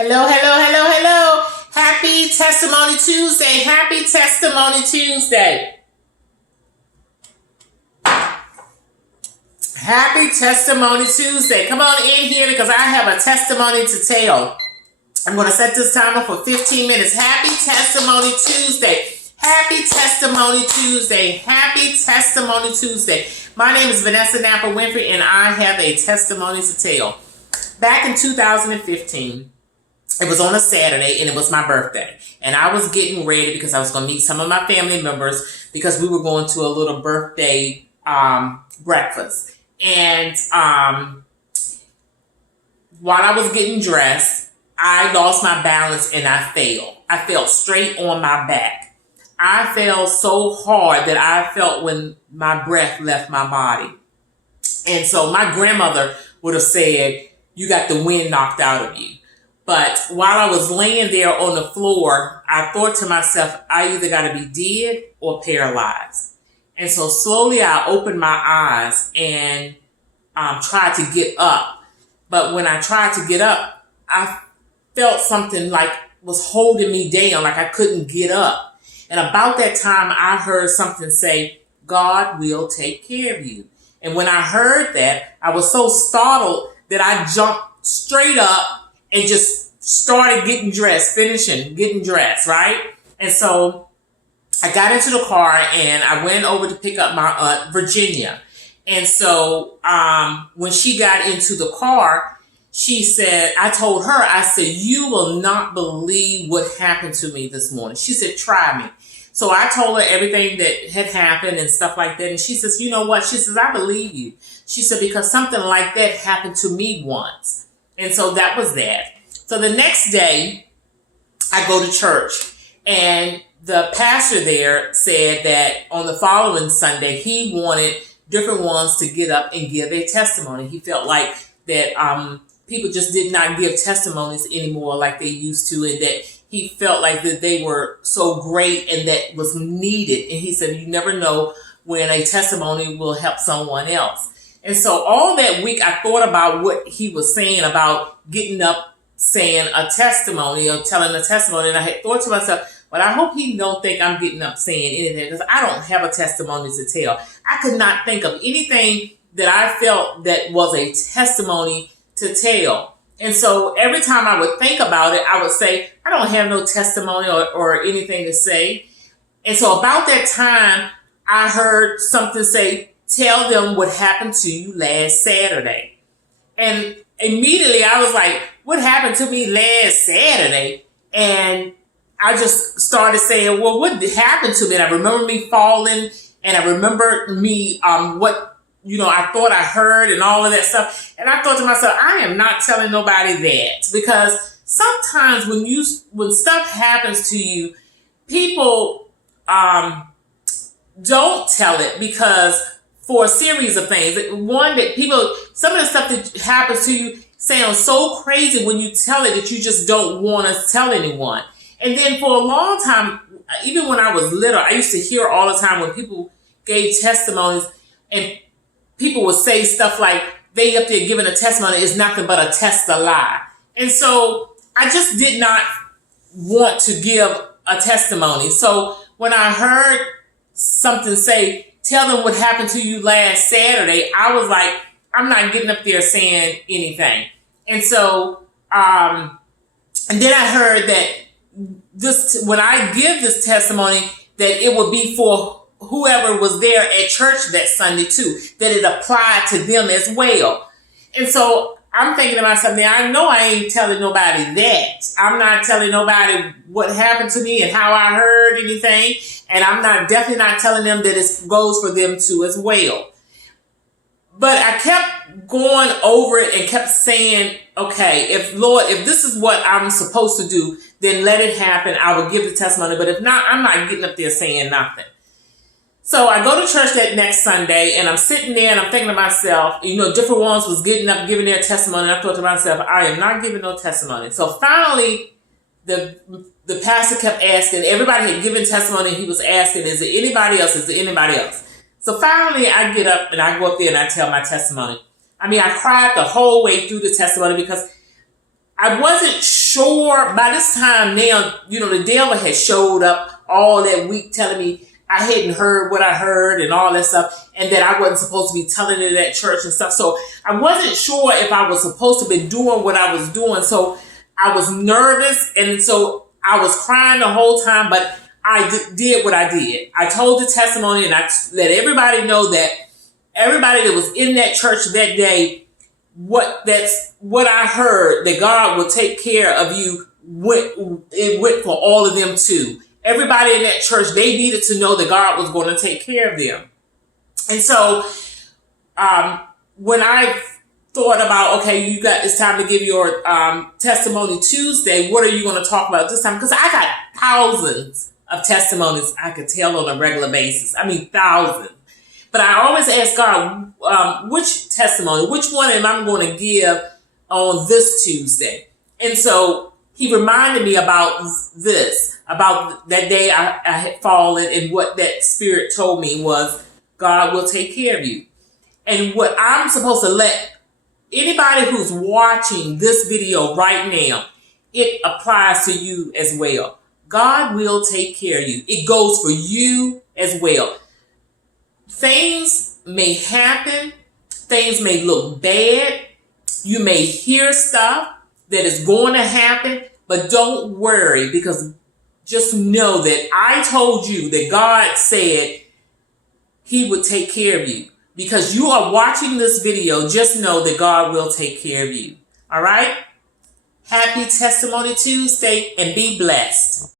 Hello, hello, hello, hello. Happy Testimony Tuesday. Happy Testimony Tuesday. Happy Testimony Tuesday. Come on in here because I have a testimony to tell. I'm going to set this timer for 15 minutes. Happy Testimony Tuesday. Happy Testimony Tuesday. Happy Testimony Tuesday. My name is Vanessa Napper-Winfree and I have a testimony to tell. Back in 2015, it was on a Saturday and it was my birthday. And I was getting ready because I was going to meet some of my family members because we were going to a little birthday breakfast. And while I was getting dressed, I lost my balance and I fell. I fell straight on my back. I fell so hard that I felt when my breath left my body. And so my grandmother would have said, "You got the wind knocked out of you." But while I was laying there on the floor, I thought to myself, I either got to be dead or paralyzed. And so slowly I opened my eyes and tried to get up. But when I tried to get up, I felt something like was holding me down, like I couldn't get up. And about that time, I heard something say, "God will take care of you." And when I heard that, I was so startled that I jumped straight up and just started getting dressed, getting dressed, right? And so I got into the car and I went over to pick up my aunt, Virginia. And so when she got into the car, she said, I told her, I said, "You will not believe what happened to me this morning." She said, "Try me." So I told her everything that had happened and stuff like that. And she says, "You know what?" She says, "I believe you." She said, "Because something like that happened to me once." And so that was that. So the next day, I go to church, and the pastor there said that on the following Sunday, he wanted different ones to get up and give a testimony. He felt like that people just did not give testimonies anymore like they used to, and that he felt like that they were so great and that was needed. And he said, you never know when a testimony will help someone else. And so all that week, I thought about what he was saying about getting up, saying a testimony or telling a testimony. And I had thought to myself, but I hope he don't think I'm getting up saying anything, because I don't have a testimony to tell. I could not think of anything that I felt that was a testimony to tell. And so every time I would think about it, I would say, I don't have no testimony or anything to say. And so about that time, I heard something say, "Tell them what happened to you last Saturday." And immediately I was like, what happened to me last Saturday? And I just started saying, well, what happened to me? And I remember me falling, and I remember me, I thought I heard and all of that stuff. And I thought to myself, I am not telling nobody that, because sometimes when stuff happens to you, people don't tell it because for a series of things. One, that some of the stuff that happens to you sounds so crazy when you tell it that you just don't want to tell anyone. And then for a long time, even when I was little, I used to hear all the time when people gave testimonies and people would say stuff like, they up there giving a testimony is nothing but a test a lie. And so I just did not want to give a testimony. So when I heard something say, "Tell them what happened to you last Saturday," I was like, I'm not getting up there saying anything. And so, and then I heard that when I give this testimony, that it would be for whoever was there at church that Sunday too, that it applied to them as well. And so I'm thinking to myself, now I know I ain't telling nobody that. I'm not telling nobody what happened to me and how I heard anything. And I'm definitely not telling them that it goes for them too as well. But I kept going over it and kept saying, okay, if this is what I'm supposed to do, then let it happen. I will give the testimony. But if not, I'm not getting up there saying nothing. So I go to church that next Sunday, and I'm sitting there and I'm thinking to myself, different ones was getting up, giving their testimony. And I thought to myself, I am not giving no testimony. So finally, the pastor kept asking, everybody had given testimony. He was asking, is there anybody else? Is there anybody else? So finally I get up and I go up there and I tell my testimony. I cried the whole way through the testimony because I wasn't sure by this time now, the devil had showed up all that week telling me I hadn't heard what I heard and all that stuff, and that I wasn't supposed to be telling it at church and stuff. So I wasn't sure if I was supposed to be doing what I was doing. So I was nervous, and so I was crying the whole time, but I did what I did. I told the testimony, and I let everybody know that everybody that was in that church that day, that's what I heard, that God will take care of you. It went for all of them too. Everybody in that church, they needed to know that God was going to take care of them. And so when I thought about, okay, it's time to give your testimony Tuesday, what are you going to talk about this time? Because I got thousands of testimonies I could tell on a regular basis. I mean, thousands. But I always ask God, which testimony, which one am I going to give on this Tuesday? And so he reminded me about that day I had fallen, and what that spirit told me was, God will take care of you. And what I'm supposed to let anybody who's watching this video right now, it applies to you as well. God will take care of you. It goes for you as well. Things may happen. Things may look bad. You may hear stuff that is going to happen, but don't worry, because just know that I told you that God said he would take care of you. Because you are watching this video, just know that God will take care of you. All right? Happy Testimony Tuesday, and be blessed.